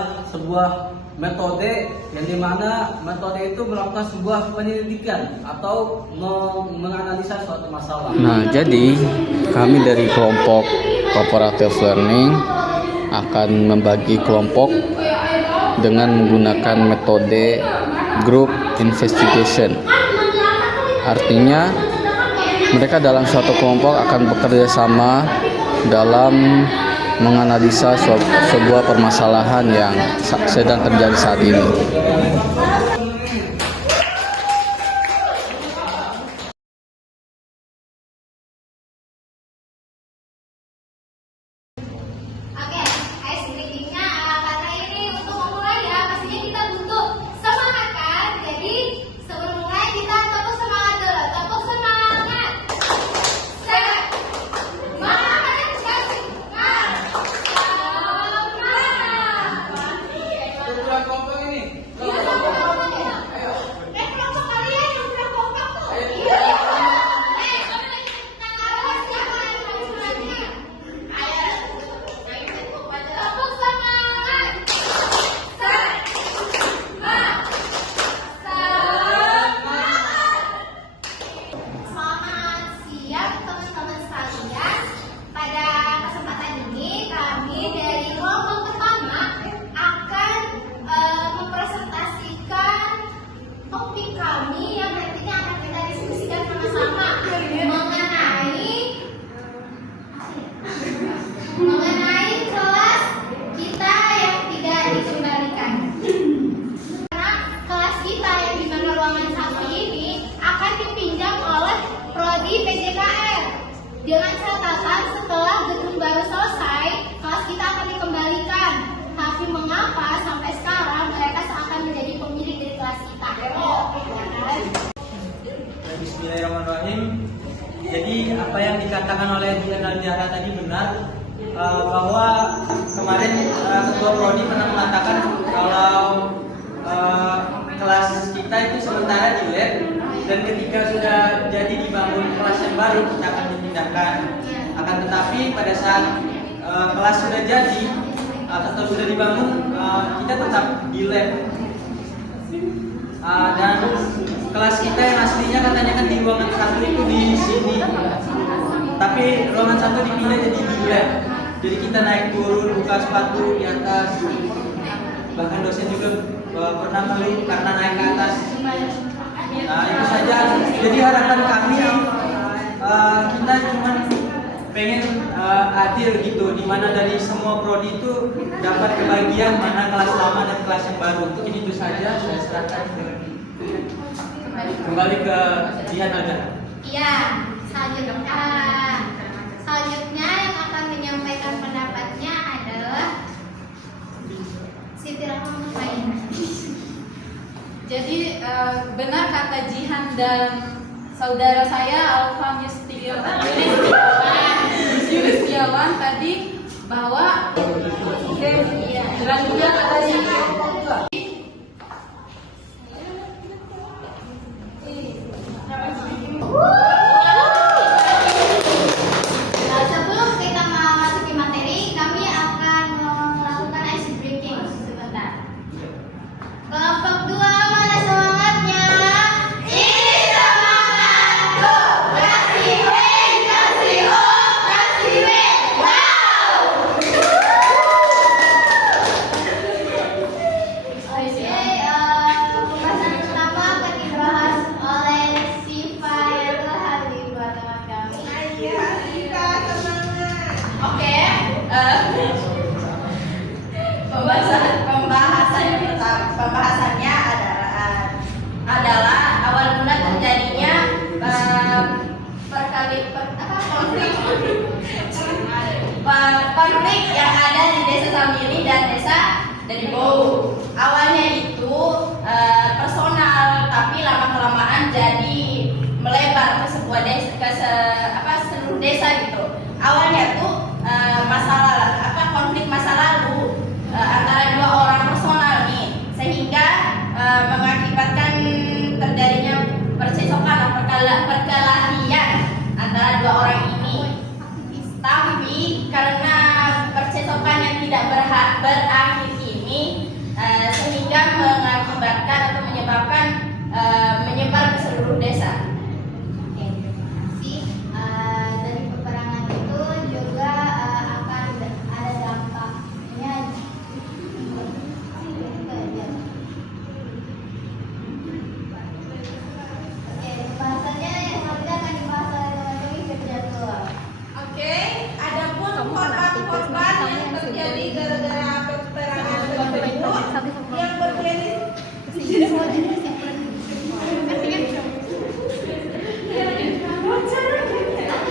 adalah sebuah metode yang dimana metode itu melakukan sebuah penyelidikan atau menganalisa suatu masalah. Nah, jadi kami dari kelompok Cooperative Learning akan membagi kelompok dengan menggunakan metode group investigation. Artinya mereka dalam suatu kelompok akan bekerja sama dalam menganalisa sebuah permasalahan yang sedang terjadi saat ini. Oke, ice breaking-nya karena ini untuk memulai ya, pastinya kita butuh semangat kan? Jadi sebelum mulai kita tepuk semangat dulu, tepuk semangat. Semangat. Kelompok kelompok ini. Kelompok kalian yang sudah kompak tuh. Iya. Tepuk semangat. Selamat siang teman-teman sekalian. Pada kesempatan ini kami dari kelompok pertama akan mempresentasikan topik kami yang nantinya akan kita diskusikan sama-sama mengenai kelas kita yang tidak dikembalikan. Karena kelas kita yang di mana ruangan satu ini akan dipinjam oleh prodi PJKR. Dengan catatan setelah gedung baru selesai, kelas kita akan dikembalikan. Tapi mengapa sampai sekarang mereka seakan menjadi pemilik dari kelas kita? Bismillahirrahmanirrahim. Jadi apa yang dikatakan oleh Dian Aljara tadi benar, bahwa kemarin ketua prodi pernah mengatakan kalau kelas kita itu sementara di lab, dan ketika sudah jadi dibangun kelas yang baru kita akan dipindahkan. Akan tetapi pada saat kelas sudah jadi atau sudah dibangun, kita tetap di lab. Dan kelas kita yang aslinya katanya kan di ruangan satu itu di sini, tapi ruangan satu dipindah jadi di lab. Jadi kita naik turun, buka sepatu di atas, bahkan dosen juga pernah mengeluh karena naik ke atas. Nah itu saja. Jadi harapan kami kita cuma pengen adil gitu, dimana dari semua prodi itu dapat kebagian mana kelas lama dan kelas yang baru. Mungkin itu saja, saya serahkan kembali ke Dian Aljara. Iya, selanjutnya yang akan menyampaikan pendapatnya adalah Siti Rahman. Jadi benar kata Jihan dan saudara saya Alvan Yustiawan tadi bahwa selanjutnya katanya Sebelum kita memasuki materi, kami akan melakukan ice breaking sebentar. Kelompok 2, mana semangatnya? Ini semangatku. Kasih W, kasih O, kasih W. Wow. Oke, pembahasan pertama akan dibahas oleh Siva Yatul Habibah, teman kami. Oke, pembahasannya adalah awal mula terjadinya konflik yang ada di Desa Samiri dan Desa Delibow. Awalnya itu personal, tapi lama-kelamaan jadi melebar ke sebuah desa, seluruh desa gitu. Awalnya tuh konflik masa lalu antara dua orang personal nih, sehingga mengakibatkan terjadinya percecokan atau perkelahian antara dua orang ini. Tapi karena percecokan yang tidak berakhir ini sehingga mengakibatkan atau menyebabkan menyebar ke seluruh desa. Oke, terima kasih. Dari peperangan itu juga akan ada dampaknya. Oke, pembahasannya yang selanjutnya akan dibahas oleh teman-teman Firdatul. Oke, adapun korban-korban yang terjadi gara-gara peperangan tersebut yang berjenis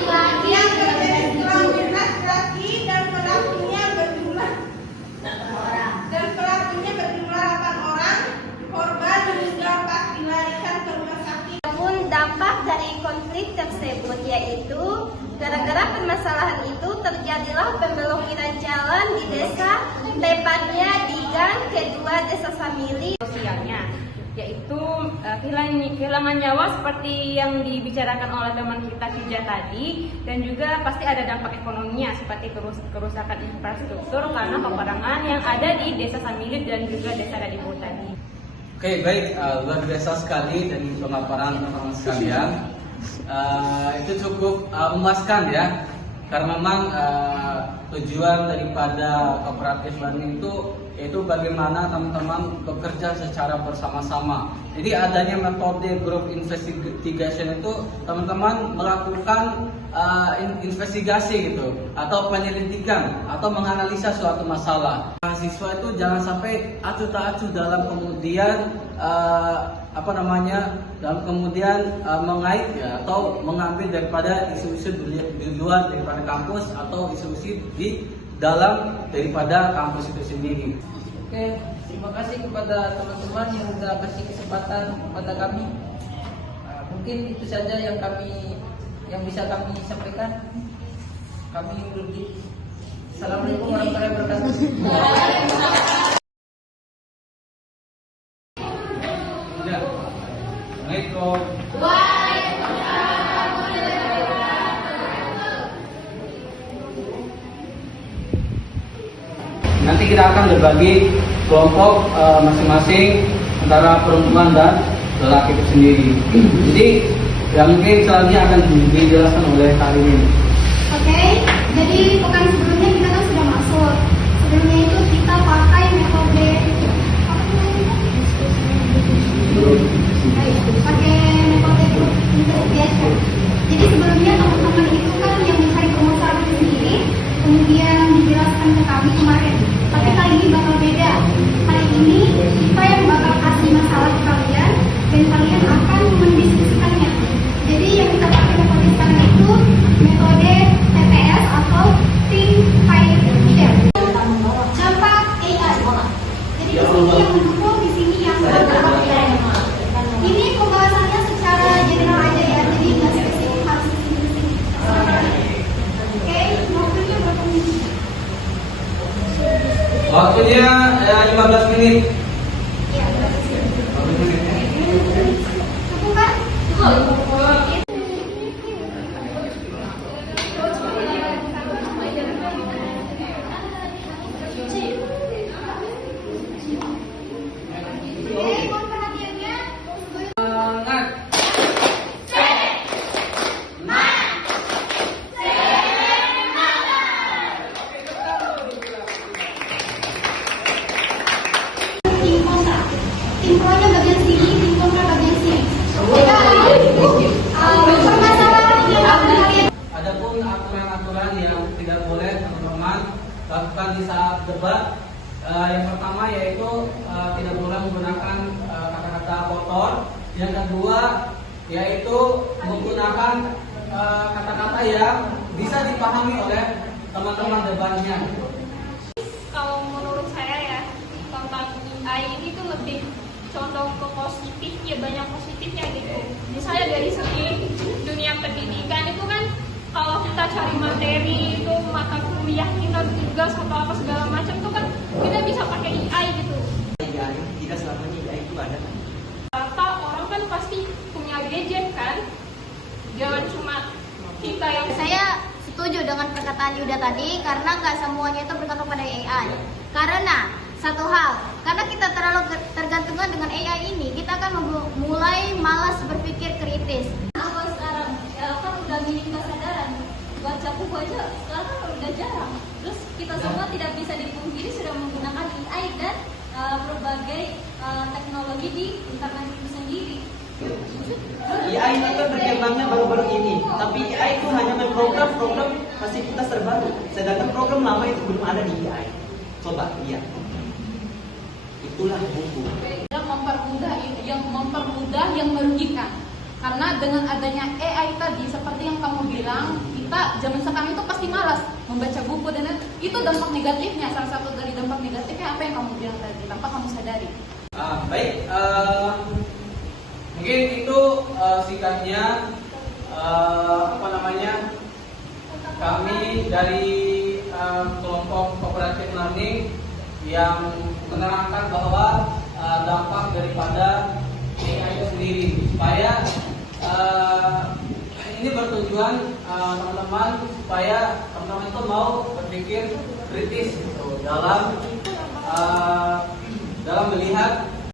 Laki-laki yang berjenis kelamin laki-laki dan pelakunya berjumlah 8 orang. Korban meninggal pas dilarikan ke rumah sakit. Namun dampak dari konflik tersebut yaitu gara-gara permasalahan itu terjadilah pemblokiran jalan di desa, tepatnya di gang kedua desa Samili. Sosialnya yaitu kehilangan nyawa seperti yang dibicarakan oleh teman kita Fija tadi, dan juga pasti ada dampak ekonominya seperti kerusakan infrastruktur karena peperangan yang ada di desa Samili dan juga desa Dadibo tadi. Oke, baik, luar biasa sekali dari pemaparan teman-teman sekalian. Itu cukup memuaskan ya, karena memang tujuan daripada cooperative learning itu yaitu bagaimana teman-teman bekerja secara bersama-sama. Jadi adanya metode group investigation itu teman-teman melakukan investigasi gitu, atau penyelidikan atau menganalisa suatu masalah. Mahasiswa itu jangan sampai acuh tak acuh dalam kemudian dalam kemudian mengait ya, atau mengambil daripada isu-isu di luar daripada kampus atau isu-isu di dalam daripada kampus itu sendiri. Oke, terima kasih kepada teman-teman yang sudah kasih kesempatan kepada kami. Mungkin itu saja yang bisa kami sampaikan. Kami undur diri. Assalamualaikum warahmatullahi wabarakatuh. Ya. Assalamualaikum. Nanti kita akan berbagi kelompok masing-masing antara perempuan dan lelaki itu sendiri. Jadi yang mungkin selanjutnya akan dijelaskan oleh Karin. Oke, jadi pekan sebelumnya kita kan sudah masuk. Sebelumnya itu kita pakai metode group investigation. Jadi sebelumnya teman-teman itu kan yang mencari permasalahan sendiri, kemudian dijelaskan ke kami kemarin. Tapi kali ini bakal beda. Kali ini kita yang bakal kasih masalah ke kalian dan kalian akan mendiskusikannya. Jadi yang kita pakai metode sekarang itu metode TPS atau Think Fight Share. Dampak AI. Jadi di sini yang mendukung, di sini yang tidak. Ini pembahasannya secara general aja ya, jadi nggak spesifik harus di sini. Oke, waktunya berapa menit? Waktunya 15 menit. Iya, berapa sih? 15 menit. Cukup kan? Cukup. Tim pro-nya bagian sini, tim kontra bagian sini. Permasalahan yang kalian. Adapun aturan-aturan yang tidak boleh teman-teman lakukan di saat debat, yang pertama yaitu tidak boleh menggunakan kata-kata kotor. Yang kedua yaitu menggunakan kata-kata yang bisa dipahami oleh teman-teman debatnya. Kalau menurut saya ya, tentang AI ini tuh lebih condong ke positifnya, banyak positifnya gitu. Misalnya dari segi dunia pendidikan itu kan, kalau kita cari materi itu mata kuliah kita tugas atau apa segala macam tuh kan kita bisa pakai AI gitu. Tidak selamanya AI itu ada. Rata orang kan pasti punya gadget kan, jangan cuma kita yang Saya setuju dengan perkataan Yuda tadi karena nggak semuanya itu bergantung pada AI. Karena satu hal, karena kita terlalu tergantungan dengan AI ini, kita akan mulai malas berpikir kritis. Apa sekarang kan udah minim kesadaran, baca buku aja sekarang udah jarang. Terus kita semua tidak bisa dipungkiri sudah menggunakan AI dan berbagai teknologi di internet itu sendiri. AI itu kan berkembangnya baru-baru ini, tapi AI itu hanya program fasilitas terbaru, sedangkan program lama itu belum ada di AI. Coba lihat, itulah buku. Mempermudah yang merugikan. Karena dengan adanya AI tadi, seperti yang kamu bilang, kita zaman sekarang itu pasti malas membaca buku dan itu dampak negatifnya. Salah satu dari dampak negatifnya apa yang kamu bilang tadi, tanpa kamu sadari. Baik, mungkin itu singkatnya kami dari kelompok cooperative learning yang menerangkan bahwa dampak daripada AI itu sendiri, supaya ini bertujuan teman-teman supaya teman-teman itu mau berpikir kritis gitu, dalam melihat